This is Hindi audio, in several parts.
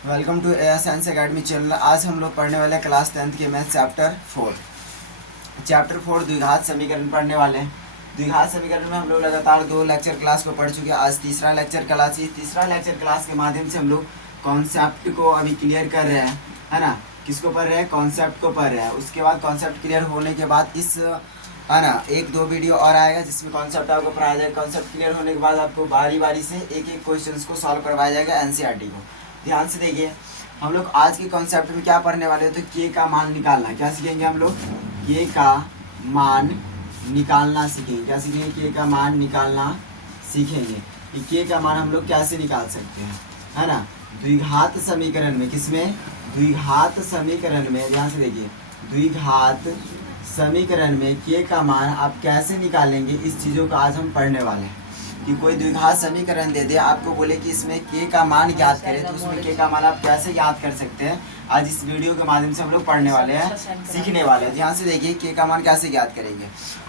Welcome to Air Science Academy channel. आज हम लोग पढ़ने वाले हैं क्लास 10th के मैथ चैप्टर 4 द्विघात समीकरण पढ़ने वाले हैं। द्विघात समीकरण में हम लोग लगातार 2 लेक्चर क्लास को पढ़ चुके हैं। आज तीसरा लेक्चर क्लास के माध्यम से हम लोग कॉन्सेप्ट को अभी क्लियर कर रहे हैं, है ना। किसको पढ़ रहे हैं? कॉन्सेप्ट को पढ़ रहे हैं। उसके बाद कॉन्सेप्ट क्लियर होने के बाद इस, है ना, 1-2 वीडियो और आएगा जिसमें कॉन्सेप्ट आपको पढ़ाया जाएगा। कॉन्सेप्ट क्लियर होने के बाद आपको बारी बारी से एक एक क्वेश्चन को सॉल्व करवाया जाएगा एनसीईआरटी को। ध्यान से देखिए, हम लोग आज के कॉन्सेप्ट में क्या पढ़ने वाले हैं, तो के का मान निकालना। क्या सीखेंगे हम लोग? के का मान निकालना सीखेंगे। क्या सीखेंगे? के का मान निकालना सीखेंगे कि के का मान हम लोग कैसे निकाल सकते हैं, है ना। द्विघात समीकरण में, किसमें? द्विघात समीकरण में। ध्यान से देखिए, द्विघात समीकरण में के का मान आप कैसे निकालेंगे, इस चीज़ों का आज हम पढ़ने वाले हैं। कि कोई द्विघात समीकरण दे दे, आपको बोले कि इसमें के का मान ज्ञात करें, तो उसमें के का मान आप कैसे ज्ञात कर सकते हैं, आज इस वीडियो के माध्यम से हम लोग पढ़ने वाले हैं, सीखने वाले हैं। ध्यान से देखिए, के का मान कैसे ज्ञात करेंगे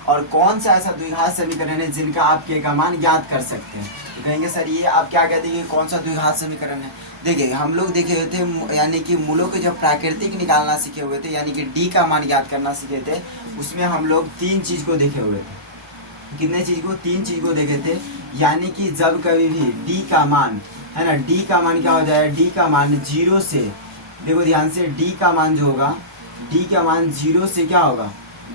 और कौन सा ऐसा द्विघात समीकरण है जिनका आप के का मान ज्ञात कर सकते हैं। तो कहेंगे सर ये आप क्या कहते हैं, कौन सा द्विघात समीकरण है? देखिए, हम लोग देखे हुए थे, यानी कि मूलों के जब प्राकृतिक निकालना सीखे हुए थे, यानी कि डी का मान ज्ञात करना सीखे थे, उसमें हम लोग 3 चीज़ को देखे हुए थे। कितने चीज़ को? 3 चीज़ को देखे थे। यानी कि जब कभी भी डी का मान, है ना, डी का मान क्या हो जाएगा? डी का मान 0 से, देखो ध्यान से, डी का मान जो होगा, डी का मान 0 से क्या होगा?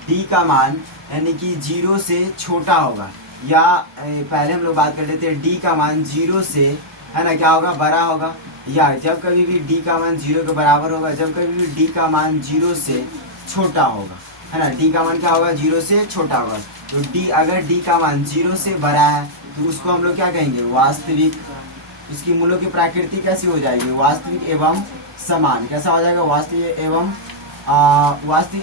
डी का मान यानी कि 0 से छोटा होगा, या पहले हम लोग बात कर लेते हैं, डी का मान 0 से, है ना, क्या होगा? बड़ा होगा। या जब कभी भी डी का मान 0 के बराबर होगा, जब कभी भी डी का मान 0 से छोटा होगा, है ना। डी का मान क्या होगा? 0 से छोटा होगा। तो डी, अगर डी का मान 0 से बड़ा है तो उसको हम लोग क्या कहेंगे? वास्तविक। उसकी मूलों की प्रकृति कैसी हो जाएगी? वास्तविक एवं समान। कैसा हो जाएगा? वास्तविक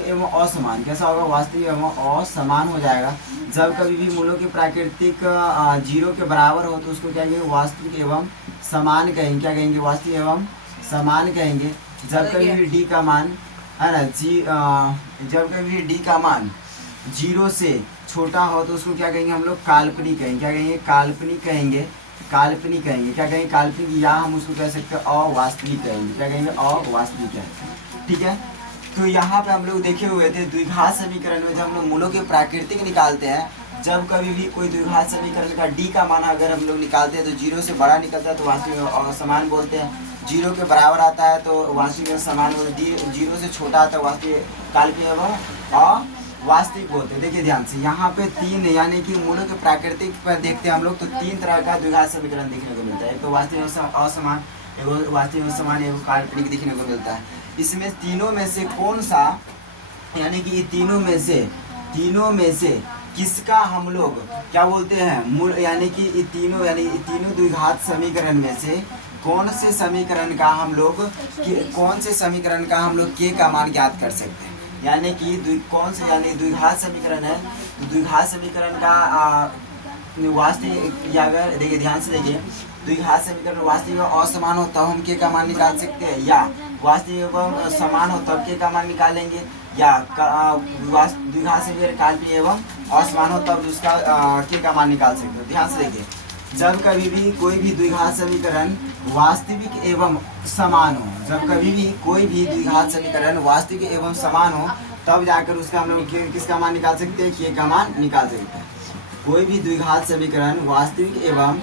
एवं असमान। कैसा होगा? वास्तविक एवं असमान हो जाएगा। जब कभी भी मूलों की प्राकृतिक 0 के बराबर हो तो उसको क्या कहेंगे? वास्तविक एवं समान कहेंगे। क्या कहेंगे? वास्तविक एवं समान कहेंगे। जब कभी भी डी का मान, है ना, जब कभी भी डी का मान 0 से छोटा हो तो उसको क्या कहेंगे हम लोग? काल्पनिक कहेंगे। क्या कहेंगे? काल्पनिक कहेंगे। काल्पनिक कहेंगे। क्या कहेंगे? काल्पनिक, या हम उसको कह सकते हैं अवास्तविक कहेंगे। क्या कहेंगे? अवास्तविक है। ठीक है। तो यहाँ पे हम लोग देखे हुए थे द्विघात समीकरण में, जब हम लोग मूलों के प्राकृतिक निकालते हैं, जब कभी भी कोई द्विघात समीकरण का डी का मान अगर हम लोग निकालते हैं तो 0 से बड़ा निकलता है तो वास्तविक असमान बोलते हैं। 0 के बराबर आता है तो वास्तविक समान, 0 से छोटा आता है वास्तविक काल्पनिक एवं वास्तविक बोलते हैं। देखिए ध्यान से, यहाँ पे 3, यानी कि मूलों के प्राकृतिक पर देखते हैं हम लोग तो 3 तरह का द्विघात समीकरण देखने को मिलता है। एक तो वास्तविक असमान, एवं वास्तविक समान, एवं काल्पनिक देखने को मिलता है। इसमें तीनों में से कौन सा, यानी कि तीनों में से किसका हम लोग क्या बोलते हैं? मूल, यानी कि तीनों द्विघात समीकरण में से कौन से समीकरण का हम लोग के का मान ज्ञात कर सकते हैं। यानी कि कौन से, यानी द्विघात समीकरण है तो द्विघात समीकरण का वास्तविक, या अगर देखिए ध्यान से देखिए, द्विघात समीकरण वास्तविक और असमान हो तब हम के का मान निकाल सकते हैं, या वास्तविक एवं समान हो तब के का मान निकालेंगे, या द्विघात समीकरण काल्पनिक एवं असमान हो तब उसका के का मान निकाल सकते हो। ध्यान से देखिए, जब कभी भी कोई भी द्विघात समीकरण वास्तविक एवं समान हो, जब कभी भी कोई भी द्विघात समीकरण वास्तविक एवं समान हो, तब जाकर उसका हम लोग किसका मान निकाल सकते हैं? के का मान निकाल सकते हैं। कोई भी द्विघात समीकरण वास्तविक एवं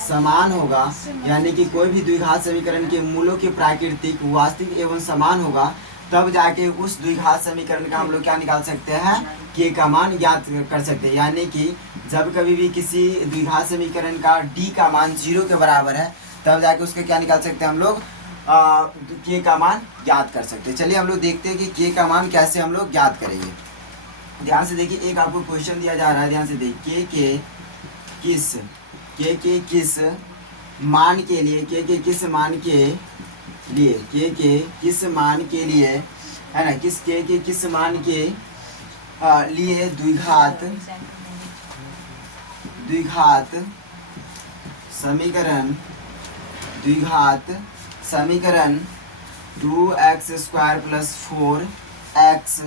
समान होगा, यानी कि कोई भी द्विघात समीकरण के मूलों के प्राकृतिक वास्तविक एवं समान होगा, तब जाके उस द्विघात समीकरण का हम लोग क्या निकाल सकते हैं? के का मान ज्ञात कर सकते हैं। यानी कि जब कभी भी किसी द्विघात समीकरण का डी का मान 0 के बराबर है, तब जाके उसका क्या निकाल सकते हैं हम लोग? के का मान ज्ञात कर सकते हैं। चलिए हम लोग देखते हैं कि के का मान कैसे हम लोग ज्ञात करेंगे। ध्यान से देखिए, एक आपको क्वेश्चन दिया जा रहा है, ध्यान से देखिए, के किस मान के लिए, के किस मान के लिए, है ना, के किस मान के लिए द्विघात समीकरण 2x² + 4x,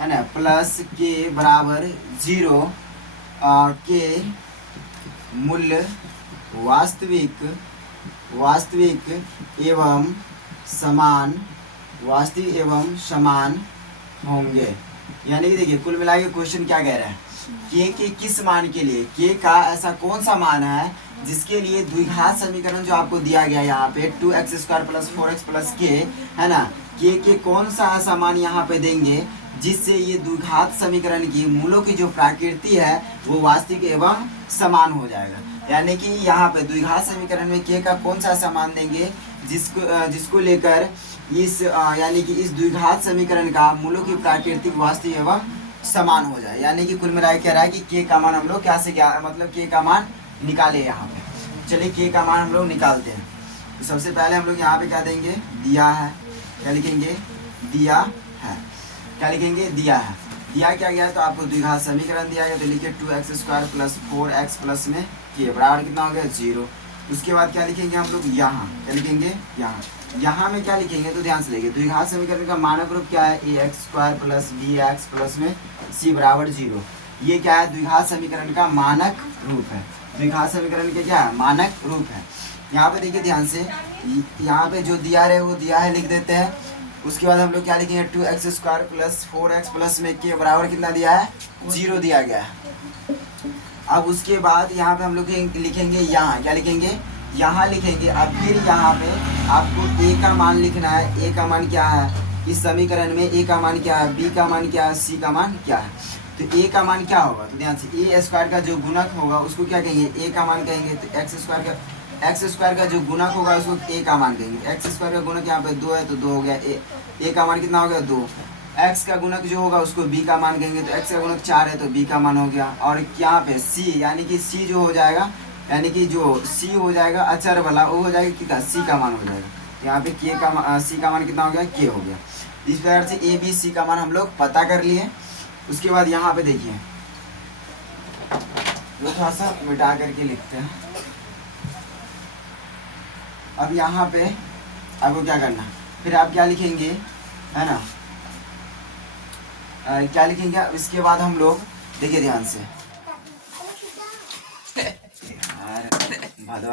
है ना, प्लस के बराबर 0 के मूल्य वास्तविक एवं समान, वास्तविक एवं समान होंगे। यानी कि देखिए कुल मिला के क्वेश्चन क्या कह रहा है, के किस मान के लिए, के का ऐसा कौन सा मान है जिसके लिए द्विघात समीकरण जो आपको दिया गया यहाँ पे 2x² + 4x + k है ना, के कौन सा ऐसा मान यहाँ पे देंगे जिससे ये द्विघात समीकरण की मूलों की जो प्रकृति है वो वास्तविक एवं समान हो जाएगा। यानी कि यहाँ पे द्विघात समीकरण में के का कौन सा ऐसा मान देंगे जिसको लेकर इस यानी कि इस द्विघात समीकरण का मूलों की प्राकृतिक वास्तविक एवं समान हो जाए। यानी कि कुल मिलाकर कह रहा है कि के का मान हम लोग क्या से क्या मतलब के का मान निकाले यहाँ पे। चलिए के का मान हम लोग निकालते हैं। तो सबसे पहले हम लोग यहाँ पे क्या देंगे, दिया है, क्या लिखेंगे, दिया है, क्या लिखेंगे, दिया है। दिया क्या गया तो आपको द्विघात समीकरण दिया गया तो लिखिए 2x² + 4x में के बराबर कितना हो गया 0। उसके बाद क्या लिखेंगे हम लोग यहाँ, क्या लिखेंगे यहाँ में क्या लिखेंगे तो ध्यान से देखिए द्विघात समीकरण का मानक रूप क्या है, ax² + bx में c बराबर 0। ये क्या है, द्विघात समीकरण का मानक रूप है। द्विघात समीकरण के क्या है, मानक रूप है। यहाँ पे देखिए ध्यान से, यहाँ पे जो दिया है वो दिया है लिख देते हैं। उसके बाद हम लोग क्या लिखेंगे 2x² + 4x में के बराबर कितना दिया है 0 दिया गया है। अब उसके बाद यहाँ पे हम लोग लिखेंगे यहाँ, क्या लिखेंगे, यहाँ लिखेंगे। अब फिर यहाँ पे आपको a का मान लिखना है। a का मान क्या है इस समीकरण में, a का मान क्या है, b का मान क्या है, c का मान क्या है। तो a का मान क्या होगा तो ध्यान से a² का जो गुणक होगा उसको क्या कहेंगे, a का मान कहेंगे। तो x² का जो गुणक होगा उसको a का मान कहेंगे। x² का गुणक यहाँ पे 2 है तो 2 हो गया, a का मान कितना हो गया 2। x का गुणक जो होगा उसको b का मान कहेंगे। तो x का गुणक 4 है तो b का मान हो गया। और यहाँ पे c यानी कि c जो हो जाएगा, यानी कि जो c हो जाएगा अचर वाला वो हो जाएगा कितना, c का मान हो जाएगा। यहाँ पे k का c का मान कितना हो गया, k हो गया। इस प्रकार से a b c का मान हम लोग पता कर लिए। उसके बाद यहाँ पे देखिए वो थोड़ा सा मिटा करके लिखते हैं। अब यहाँ पे आपको क्या करना, फिर आप क्या लिखेंगे है ना, क्या लिखेंगे। इसके बाद हम लोग देखिए ध्यान से